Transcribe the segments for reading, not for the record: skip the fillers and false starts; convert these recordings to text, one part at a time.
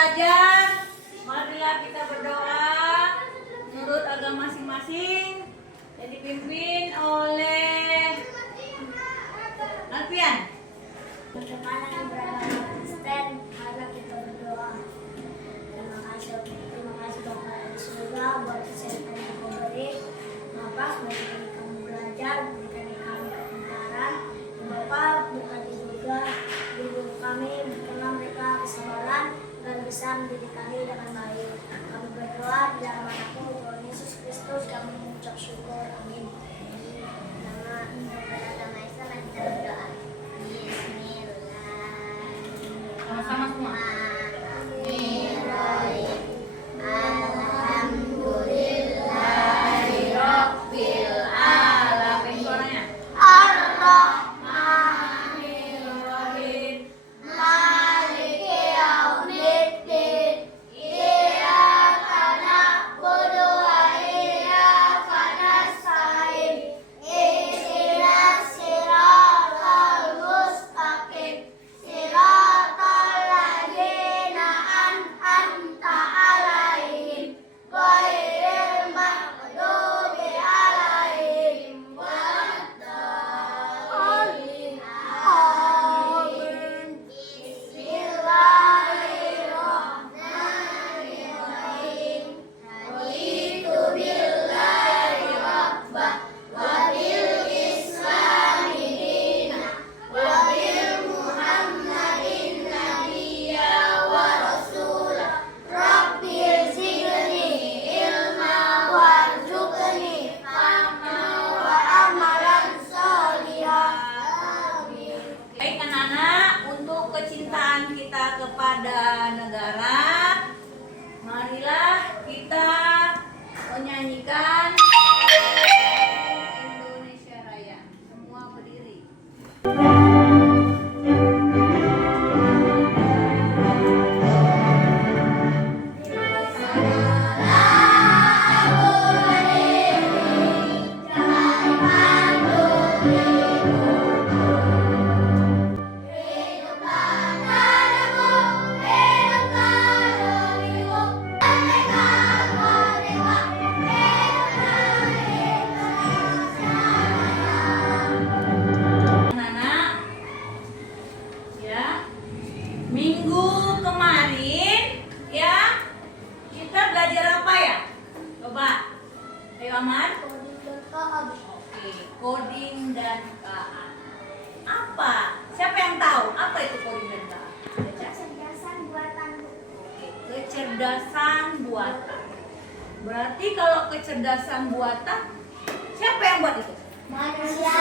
belajar, marilah kita berdoa menurut agama masing-masing yang dipimpin oleh Alfian. Bagaimana yang beragama Kristen, marilah kita berdoa. Terima kasih Bapa di surga buat kesehatan yang Kau beri. Bapa, berikan kami belajar, berikan kami kepintaran. Bapa, berkati juga guru kami, berikanlah mereka kesabaran dan bisa mendidik kami dengan baik. Kami berdoa di dalam nama Tuhan Yesus Kristus, kami mengucap syukur. Amin. Nama agama Islam kita berdoa. Sama-sama semua. Kecintaan kita kepada negara, marilah kita menyanyikan Indonesia Raya. Semua berdiri. Minggu kemarin ya kita belajar apa ya? Coba, ayo Aman. Oke, coding dan KA. Apa? Siapa yang tahu apa itu coding dan KA? Kecerdasan buatan. Oke, kecerdasan buatan. Berarti kalau kecerdasan buatan, siapa yang buat itu? Manusia.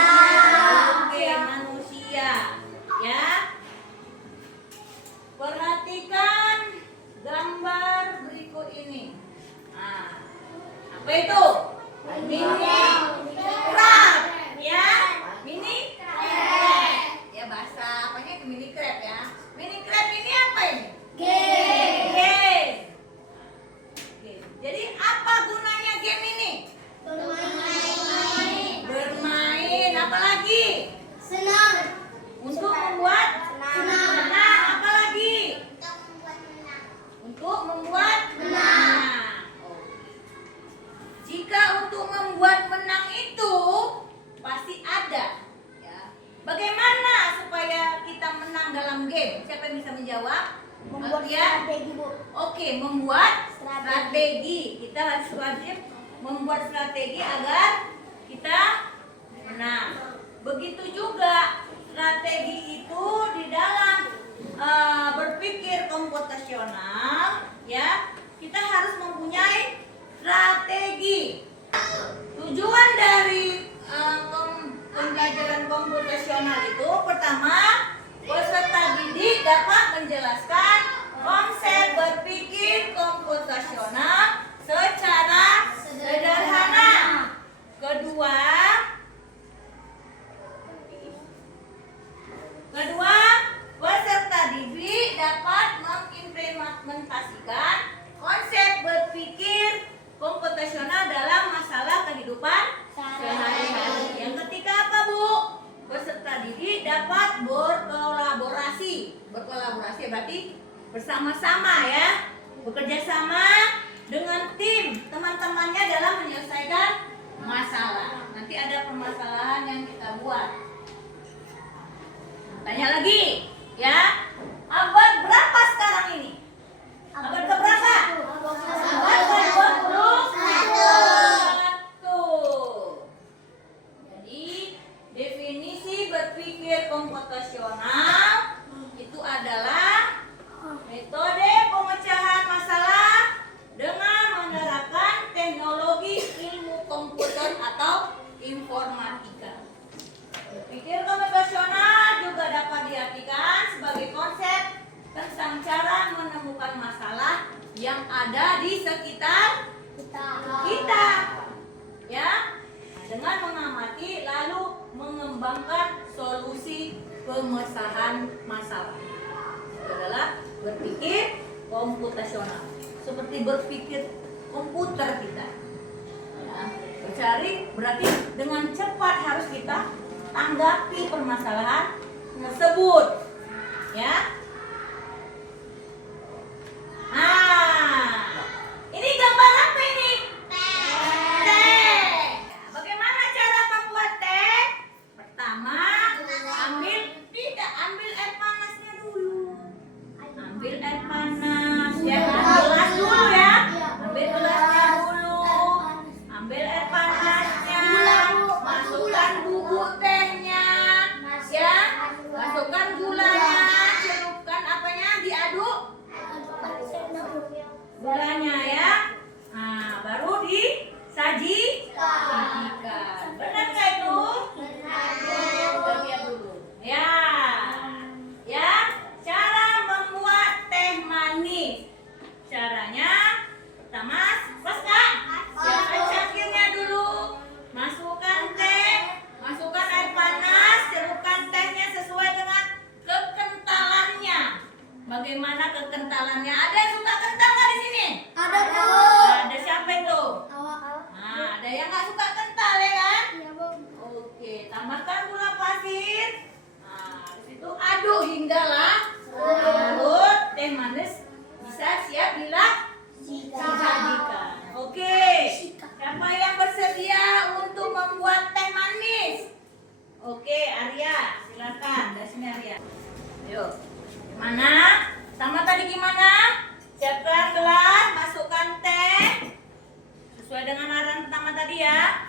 Oke, manusia. Ya. Perhatikan gambar berikut ini. Nah, apa itu? Minecraft, ya? Minecraft. Ya bahasa apanya itu Minecraft ya? Minecraft ini apa ini? Game. Jadi apa gunanya game ini? Bermain. Apa lagi? Senang. Untuk membuat senang. Apa lagi? Untuk membuat menang. Jika untuk membuat menang itu pasti ada. Ya. Bagaimana supaya kita menang dalam game? Siapa yang bisa menjawab? Membuat strategi, Bu. Oke, membuat strategi. Kita harus wajib membuat strategi agar kita menang. Begitu juga strategi itu di dalam berpikir komputasional, ya kita harus mempunyai strategi. Tujuan dari pembelajaran komputasional itu pertama, peserta didik dapat menjelaskan konsep berpikir komputasional secara sederhana. Kedua, peserta didik dapat mengimplementasikan konsep berpikir komputasional dalam masalah kehidupan sehari-hari. Yang ketiga apa, Bu? Peserta didik dapat berkolaborasi berarti bersama-sama ya, bekerja sama dengan tim teman-temannya dalam menyelesaikan masalah. Nanti ada permasalahan yang kita buat. Tanya lagi, ya. Abad berapa sekarang ini? Abad keberapa? Abad ke-21. Jadi, definisi berpikir komputasional itu adalah metode pemecahan masalah dengan menerapkan teknologi ilmu komputer atau informatika. Berpikir komputasional juga dapat diartikan sebagai konsep tentang cara menemukan masalah yang ada di sekitar kita. Ya, dengan mengamati lalu mengembangkan solusi pemecahan masalah. Itu adalah berpikir komputasional, seperti berpikir komputer kita. Ya, mencari berarti dengan cepat harus kita tanggapi permasalahan tersebut. Ya. Nah, ini gambar apa ini? Teh. Bagaimana cara membuat teh? Pertama, ambil air panasnya dulu. Ambil air panas, ya kan? Gelas dulu ya. Ambil gelasnya dulu. Ambil air panasnya. Masukkan bubuk tehnya, ya. Masukkan gulanya. Celupkan apanya? Diaduk gulanya ya. Nah, baru disajikan. Benar nggak itu? Kita lihat dulu. Ya. Ya, cara membuat teh manis. Caranya pertama, pas nggak? Siapkan cangkirnya dulu. Masukkan teh, masukkan air panas, celupkan tehnya sesuai dengan kekentalannya. Bagaimana kekentalannya? Ada yang suka kental nggak di sini? Ada Bu. Ada siapa itu? Nah, ada yang nggak suka kental ya kan? Iya Bu. Oke, tambahkan gula pasir. Nah, habis itu aduk hinggalah larut teh manis bisa siap disajikan. Oke, siapa yang bersedia untuk membuat teh manis? Oke, Arya, silakan. Dari sini Arya. Ayo. Mana? Sama tadi gimana? Siapkan gelas, masukkan teh sesuai dengan arahan pertama tadi ya.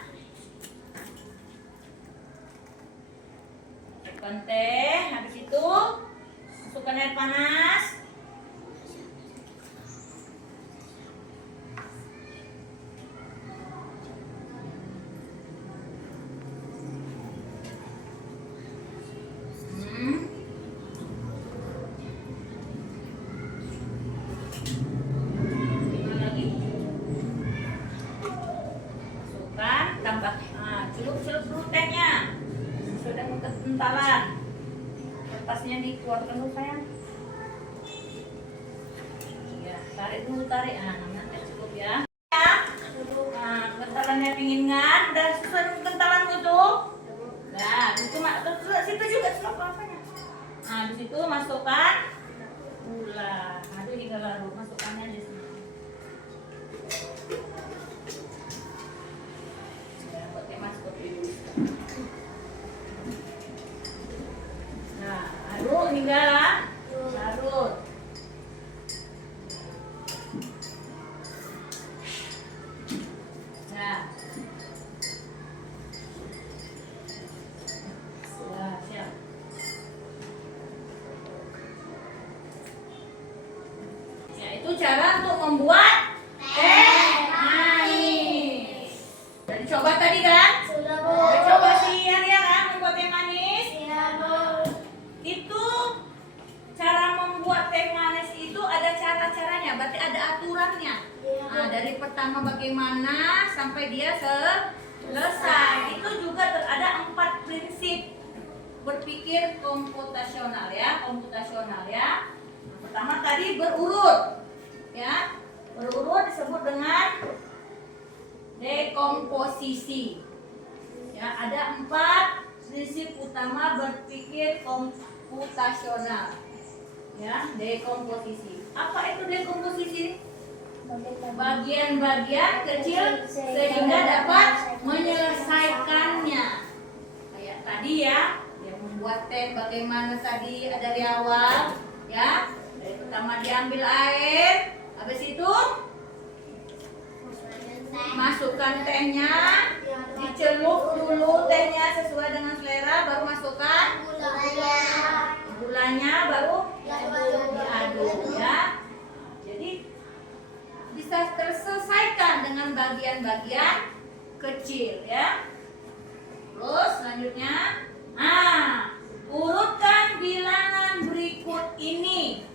Masukkan teh, habis itu masukkan air panas. Celup-celup dulu tehnya sudah kekentalan. Kertasnya dikeluarkan dulu sayang. Ya, tarik dulu tarik. Nanti cukup ya. Nah, kentalannya pinginkan, udah sesuai dengan kentalanmu tuh. Nah, itu situ juga celup apanya. Nah, di situ masukkan gula. Aduk hingga larut, masukkannya di sini. Nah, aduk hingga larut. Nah, siap. Ya, itu cara untuk membuat teh manis. Udah dicoba tadi kan? Sudah Bu. Udah coba sih Arya kan membuat teh manis? Iya Bu. Itu cara membuat teh manis itu ada cara-caranya, berarti ada aturannya. Nah, dari pertama bagaimana sampai dia selesai. Itu juga ada 4 prinsip berpikir komputasional ya, Pertama tadi berurut, ya, berurut disebut dengan dekomposisi. Ya, ada 4 prinsip utama berpikir komputasional. Ya, dekomposisi. Apa itu dekomposisi? Bagian-bagian kecil sehingga dapat menyelesaikannya. Kayak tadi ya, yang membuat teh bagaimana tadi ada dari awal, ya. Dari pertama diambil air, habis itu masukkan tehnya, dicelup dulu tehnya sesuai dengan selera, baru masukkan gulanya, baru diaduk ya. Jadi bisa terselesaikan dengan bagian-bagian kecil ya. Terus selanjutnya, urutkan bilangan berikut ini: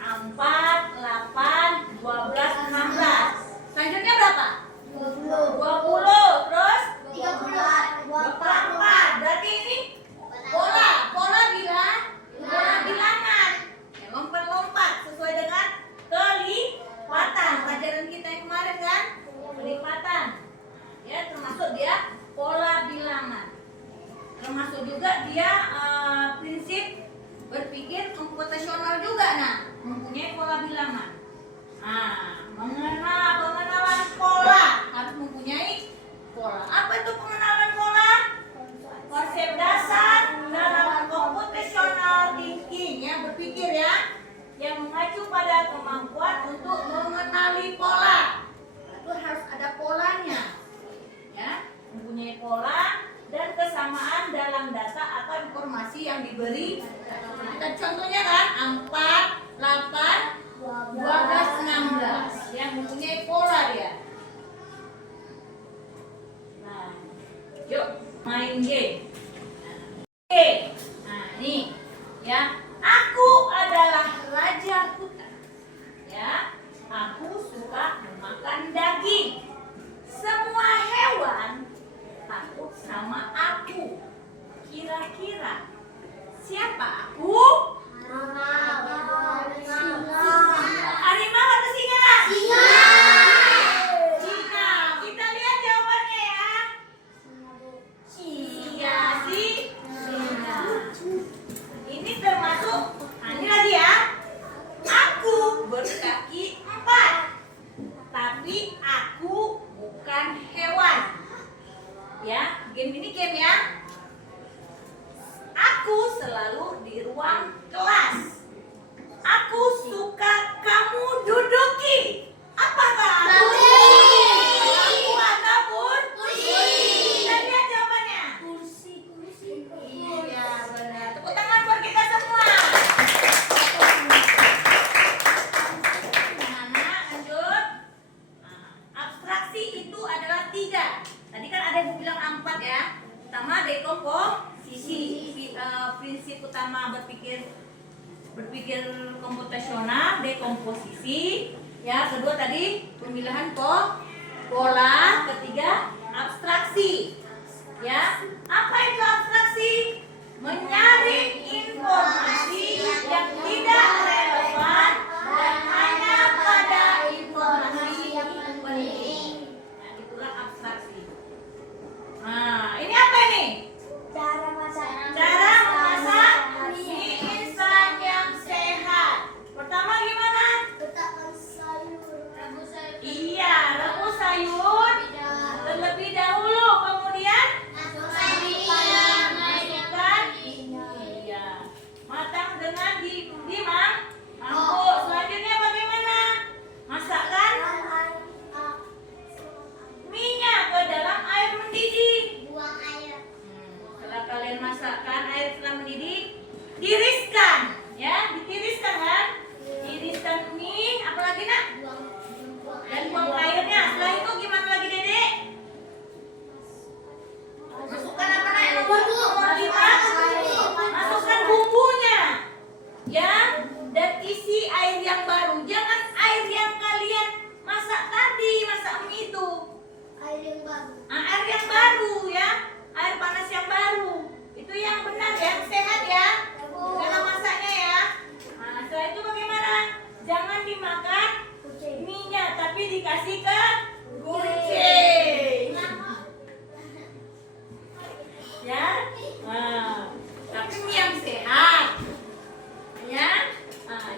4, 8, 12, 16. Selanjutnya berapa? 20. Terus 24. Berarti ini pola bilangan. Ya, lompat-lompat sesuai dengan kelipatan. Pelajaran kita yang kemarin kan? Kelipatan. Ya, termasuk dia pola bilangan. Termasuk juga dia prinsip berpikir komputasional juga, mempunyai pola bilangan. Pengenalan pola harus mempunyai pola. Apa itu pengenalan pola? Konsep dasar dalam computational thinking, ya, berpikir ya, yang mengacu pada kemampuan untuk mengenali pola. Itu harus ada polanya, ya, mempunyai pola dan kesamaan dalam data atau informasi yang diberi. Kita contohnya kan 4, 8, 12, 16 yang mempunyai pola dia. Nah, yuk main game. Oke, nah nih ya, aku adalah raja hutan. Ya, aku suka memakan daging. Semua hewan takut sama aku. Kira-kira siapa aku? Harimau atau singa? Singa. Kita lihat jawabannya ya. Iya sih, singa. Ini termasuk, ini lagi ya. Aku berkaki 4, tapi aku bukan hewan. Ya, game ini game ya. Aku selalu di ruang kelas. Aku suka kamu duduki. Apakah aku? Aku ataupun kursi? Kita lihat jawabannya. Kursi. Iya benar. Tepuk tangan buat kita semua. Lanjut. Abstraksi itu adalah 3. Tadi kan ada yang bilang 4 ya. Pertama dekomposisi. Prinsip utama berpikir komputasional, dekomposisi. Ya, kedua tadi pemilihan pola, ketiga abstraksi. Ya, apa itu abstraksi? Menyaring informasi yang tidak relevan dan hanya pada informasi yang penting. Nah, itulah abstraksi. Nah, ini apa ini? Cara memasak mie instan yang sehat. Pertama gimana? Letakkan sayur. Iya, rebus sayur terlebih dahulu, kemudian masukkan iya, matang dengan mangkuk. Selanjutnya bagaimana? Masakkan mie-nya ke dalam air mendidih. Buang air. Setelah kalian masakkan air setelah mendidih, tiriskan, ya, ditiriskan kan? Tiriskan mie, apalagi nak? Dan buang airnya. Setelah itu gimana lagi Dedek? Masukkan apa nak? Masukkan bumbunya, ya, dan isi air yang baru. Jangan air yang kalian masak tadi, masak mie itu. Air yang baru. Air yang baru ya, air panas yang baru. Itu yang benar, yang sehat ya. Dalam masaknya ya. Nah, setelah itu bagaimana? Jangan dimakan mie-nya, tapi dikasih ke kucing. Ya. Nah, tapi mie yang sehat. Ya. Nah,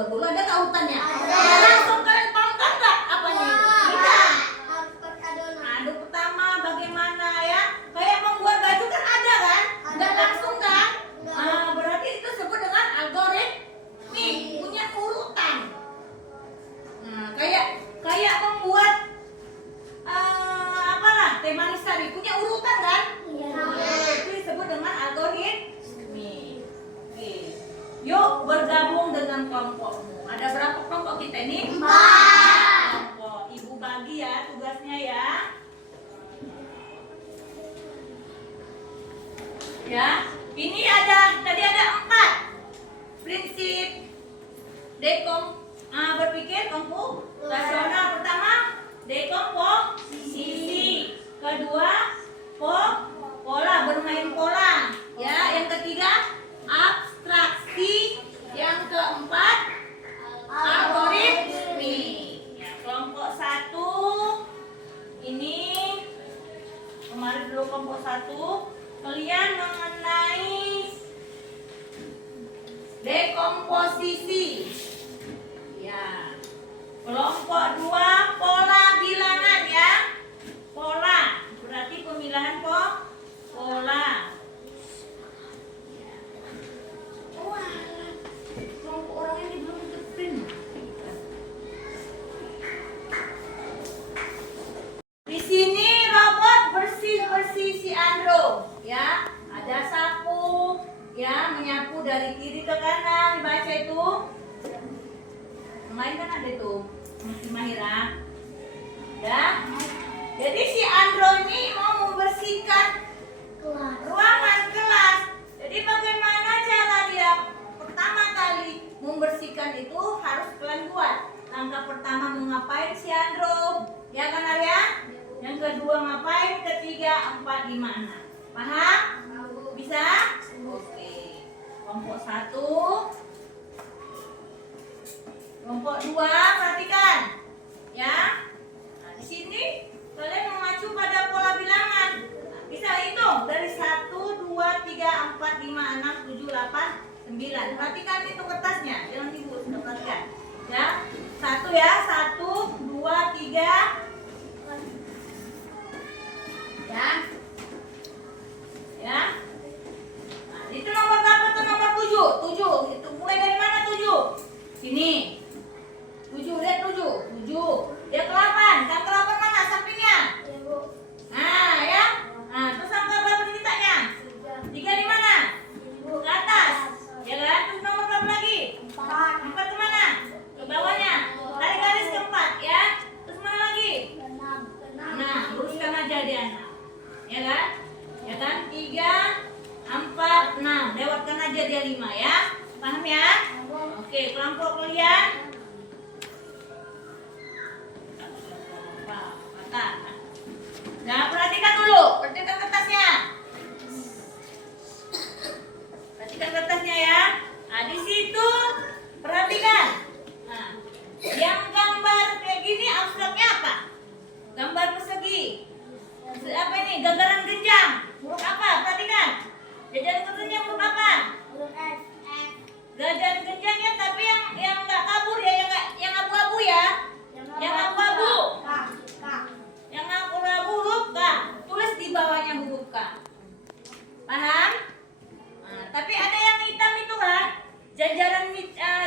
buat dulu, ada nggak urutannya? Ada. Ya, langsung kalian pahamkan nggak apanya itu? Tidak. Angkat adonan. Aduk pertama bagaimana ya? Kayak membuat baju kan ada kan? Nggak langsung kan? Nggak. Berarti itu disebut dengan algoritmik, punya urutan. Nah, kayak membuat apalah teh manis tadi punya urutan kan? Iya. Itu disebut dengan algoritmik. Oke. Yuk bergabung dengan kelompokmu. Ada berapa kelompok kita ini? 4. Kelompok. Ibu bagi ya tugasnya ya. Ya, ini tadi ada 4 prinsip berpikir komputasional. Pertama, dekomposisi. Kedua, pola, bermain pola. Ya, yang ketiga, abstraksi. Yang keempat, algoritmik. Ya, kelompok 1 ini kemarin dulu kelompok 1 kalian mengenai dekomposisi. Ya. Kelompok 2 pola bilangan ya. Pola berarti pemilahan pola. Ya. Wah, kelompok orang ini belum terprint. Di sini robot bersih-bersih si Andro, ya. Ada sapu, ya, menyapu dari kiri ke kanan, dibaca itu. Yang lain kan ada itu, si Mahira. Ya. Jadi si Andro ini mau membersihkan Kelas. ruangan kelas. Jadi bagaimana cara dia pertama kali membersihkan itu harus kalian buat. Langkah pertama mau ngapain si Andro? Ya kan Arya? Yang kedua ngapain? Ketiga, 4, 5, 6. Paham? Bisa? Oke. Kelompok 1. Kelompok 2, perhatikan. Ya. Nah, di sini kalian mengacu pada pola bilangan. Nah, bisa hitung dari 1, 2, 3, 4, 5, 6, 7, 8, 9. Perhatikan itu kertasnya. Jangan Ibu sudah perhatikan. Ya. 1 ya. 1, 2, 3. Ya. Ya. Nah, itu nomor berapa tuh? Nomor 7. 7. Itu mulai dari mana 7? Sini. 7, lihat 7. 7. Dia ke 8. Kan ke 8 mana sampingnya? Ya, Bu. Nah, ya. Nah, terus angka berapa ditanya? 3 di mana? Bu. Ke atas. Ya kan? Terus nomor berapa lagi? 4. 4 ke mana? Ke bawahnya. Tarik garis ke 4 ya. Terus mana lagi? 6. Nah, luruskan aja dia 6. Ya kan? Ya kan? 3, 4, 6. Lewatkan aja dia 5 ya. Paham ya? Oke, kelompok kalian. Nah, perhatikan dulu. Perhatikan kertasnya. Perhatikan kertasnya ya. Nah, di situ perhatikan. Nah, yang gambar kayak gini abstraknya apa? Gambar persegi. Apa ini? Gagaran genjang. Huruf apa? Perhatikan. Jajaran kertasnya huruf apa? Huruf F. Jajaran genjangnya tapi yang nggak kabur ya, yang abu-abu ya. Yang abu-abu. K. K. Yang abu-abu huruf K. Tulis di bawahnya huruf K. Paham? Nah, tapi ada yang hitam itu kan? Jajaran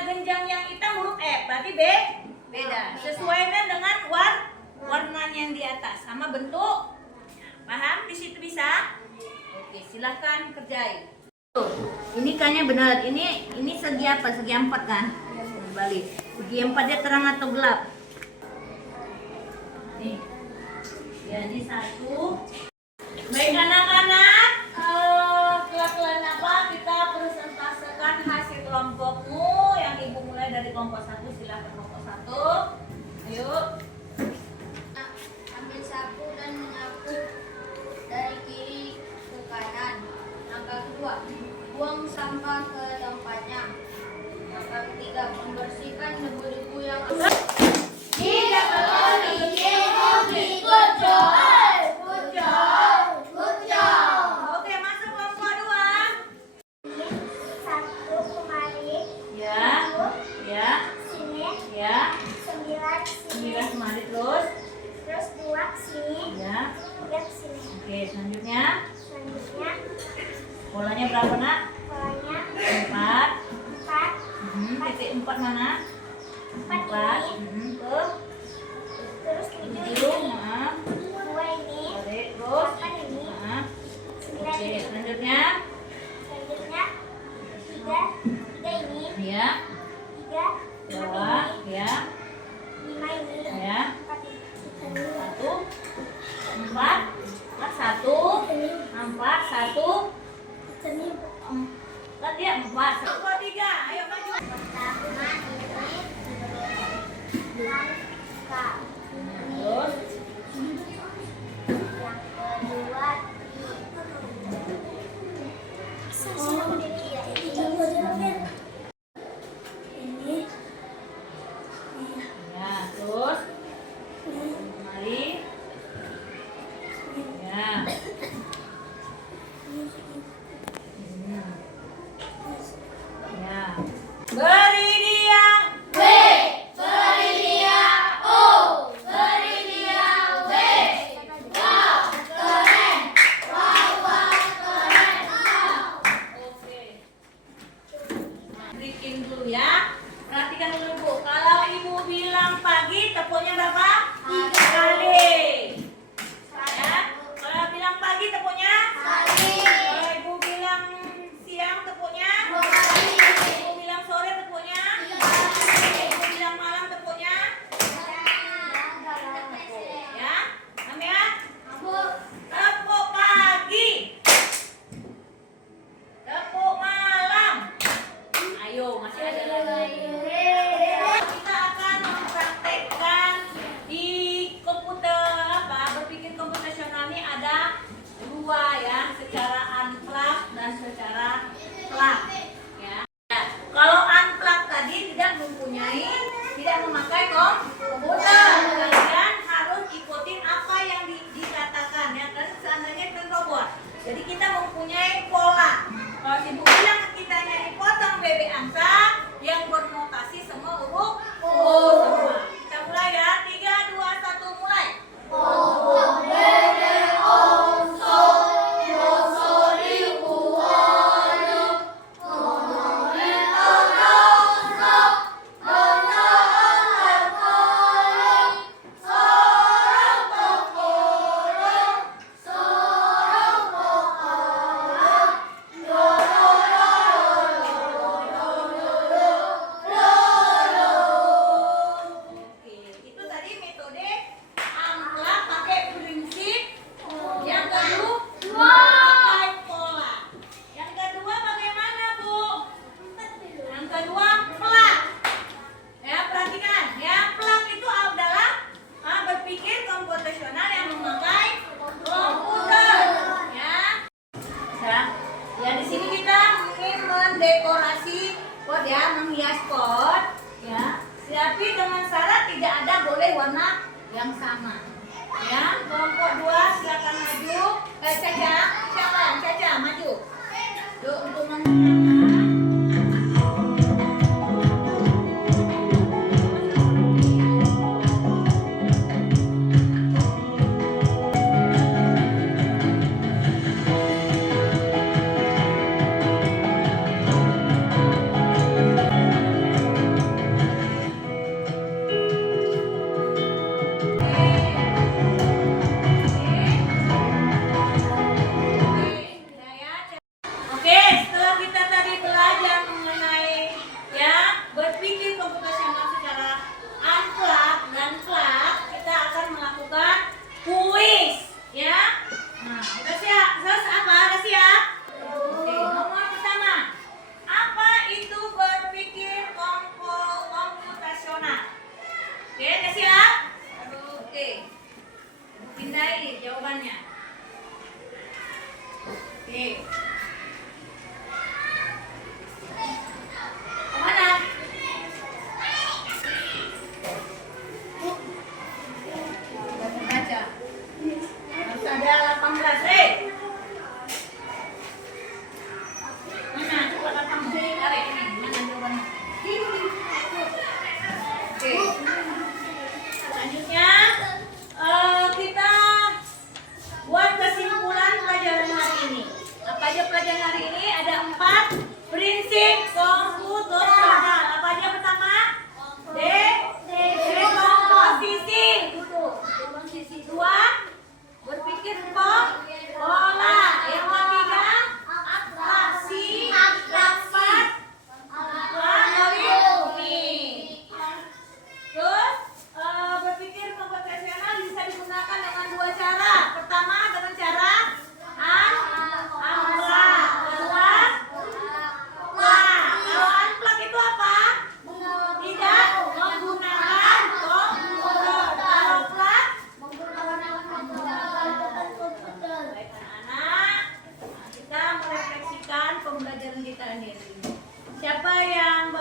genjang yang hitam huruf F. Berarti beda. Sesuaikan dengan warnanya yang di atas sama bentuk. Paham? Di situ bisa? Oke, silahkan kerjain. Tuh, ini kayaknya benar. Ini segi apa? Segi 4 kan? Balik. Segi 4 dia terang atau gelap? Nih. Jadi 1. Baik anak-anak, kalian apa? Kita presentasikan hasil kelompokmu. Yang Ibu mulai dari kelompok 1, silahkan kelompok 1. Ayo. Ambil sapu dan menyapu dari kiri ke kanan. Langkah kedua, buang sampah ke tempatnya. Langkah ketiga, membersihkan debu-debu yang tidak perlu bikin hobi. Good job. Good job. Good job. Oke, masuk kelompok 2. Satu kemarin. Ya. Ya. 4 mana? 4. Ke Terus 7, maaf. 2 ini. Balik terus. 8 ini. Maaf. 9 Oke, ini. selanjutnya. Selanjutnya 3 ini. Ya. 3 Bawah, ya. 5 ini. Ya. 4 ini. 1 4 1 4 1 Ini kan dia 4 1 2 3 ayo maju. pertama ini langka. Terus Yang kedua ini. ya, terus mari. Ya. Ya. Beri dia B. Beri dia O. Beri dia W. Wow, keren. Wow, wow, keren. Oke. Bikin dulu ya. Perhatikan dulu Bu. Kalau Ibu bilang pagi, tepuknya berapa? 3 kali. Ya. Kalau bilang pagi, tepuknya? Kalau Ibu bilang siang, tepuknya? Ibu bilang sore, tepuknya? Ibu bilang malam, tepuknya? Ya. Paham ya? Tepuk pagi. Tepuk malam. Ayo, masih ada lagi. Kita akan mempraktekkan di komputer berpikir komputasional ini ada 2 ya, secara unplug dan secara plug ya. Kalau unplug tadi tidak memakai komputer, kalian harus ikutin apa yang dikatakan ya, kan seandainya itu robot. Jadi kita mempunyai pola. Kalau ibu bilang kita nyari potong bebek angsa yang bernotasi semua huruf O semua. Kita mulai ya, 3, 2, 1 mulai. Oke, itu tadi metode angka pakai prinsip. Yang kedua pakai pola. Yang kedua bagaimana Bu? Yang kedua plug. Ya perhatikan, ya plug itu adalah berpikir komputasional yang memakai komputer. Ya. Ya di sini kita ingin mendekorasi pot ya, menghias pot ya. Tapi dengan syarat tidak ada boleh warna yang sama. Ya, kelompok 2 silakan maju. Caca, siapa yang Caca maju? Yuk untuk Oke, setelah kita tadi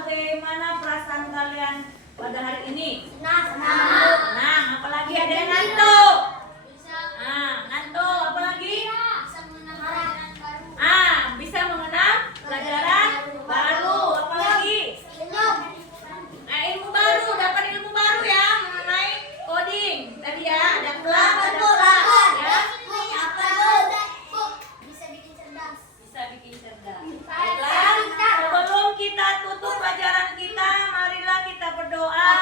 bagaimana perasaan kalian pada hari ini? Senang. Senang, apalagi ada yang ngantuk. Ngantuk, apalagi? Bisa mengenal pelajaran baru, apalagi? Ilmu baru, dapat ilmu baru ya mengenai coding. Tadi ya, ada kelas, ada kelas ya. Bisa bikin cerdas. Baiklah, sebelum kita tutup pelajaran kita, marilah kita berdoa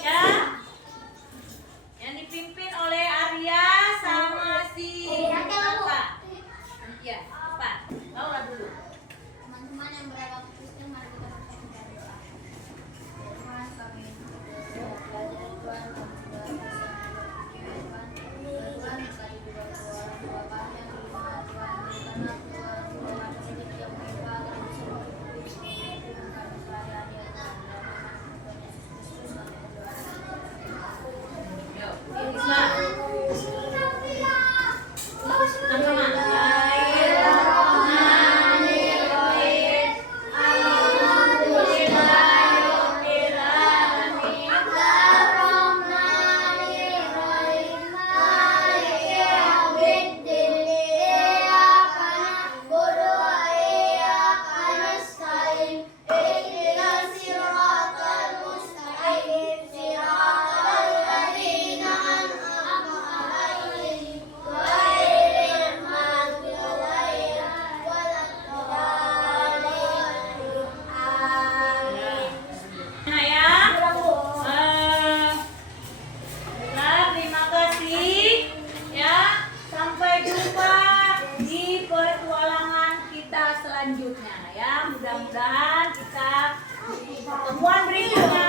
ya. Yang dipimpin oleh Arya sama si Kakak. Ya, cepat. Laura dulu. Teman-teman yang beragama Kristen, mari kita bersama berdoa. Tuhan, kami belajar Tuhan, kami belajar Tuhan. Tuhan, berkati juga orang tua kami yang di rumah Tuhan. Berikanlah Tuhan, Tuhan rezeki yang melimpah dan bisa mencukupi semua kebutuhan kami sehari-hari ya Tuhan. Dalam nama Tuhan Yesus Kristus kami berdoa. Yuk, Isma. Sama-sama. Terima kasih ya. Sampai jumpa di petualangan kita selanjutnya ya. Mudah-mudahan kita di pertemuan berikutnya